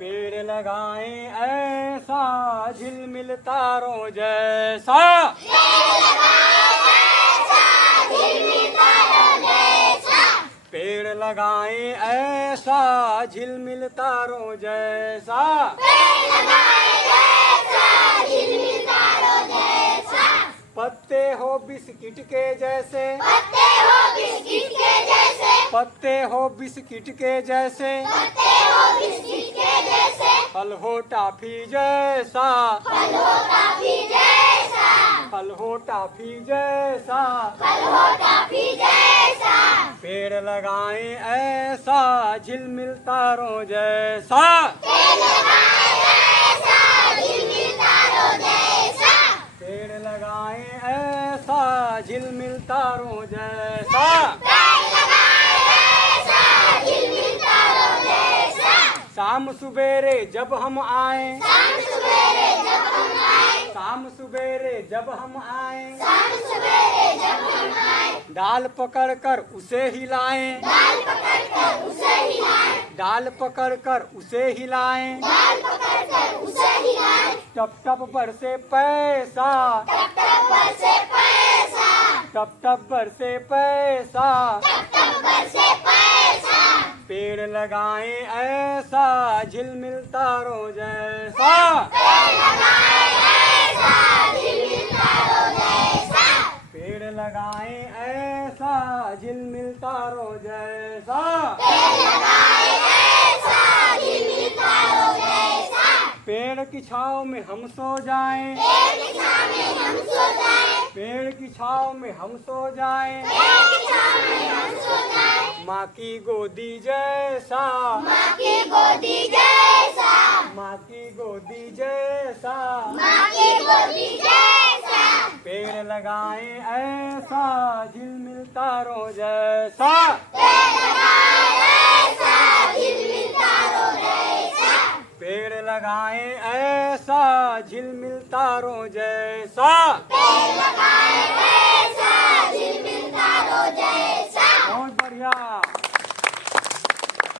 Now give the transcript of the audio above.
पेड़ लगाएं ऐसा झिलमिल तारों जैसा। पेड़ लगाएं ऐसा झिलमिल तारों जैसा। पत्ते हो बिस्किट के जैसे, पत्ते हो बिस्किट के जैसे, फल हो टॉफी जैसा, फल हो टॉफी जैसा। पेड़ लगाएं ऐसा झिलमिल तारों जैसा। पेड़ लगाएं ऐसा झिलमिल तारों जैसा। शाम सुबेरे जब हम आए, शाम सुबेरे जब हम आए, डाल पकड़कर उसे हिलाएं, डाल पकड़कर उसे हिलाएं। टप टप बरसे पैसा, टप टप बरसे पैसा। पेड़ लगाएं ऐसा झिलमिल तारों जैसा। पेड़ लगाएं ऐसा झिलमिल तारों जैसा। पेड़ की छाँव में हम सो जाएं, पेड़ की छाँव में हम सो जाएं। माँ की गोदी जैसा, माँ की गोदी जैसा, माँ की गोदी जैसा। माँ की गोदी जैसा। पेड़ लगाएं ऐसा झिलमिल तारों जैसा। पेड़ लगाएं ऐसा झिलमिल तारों जैसा।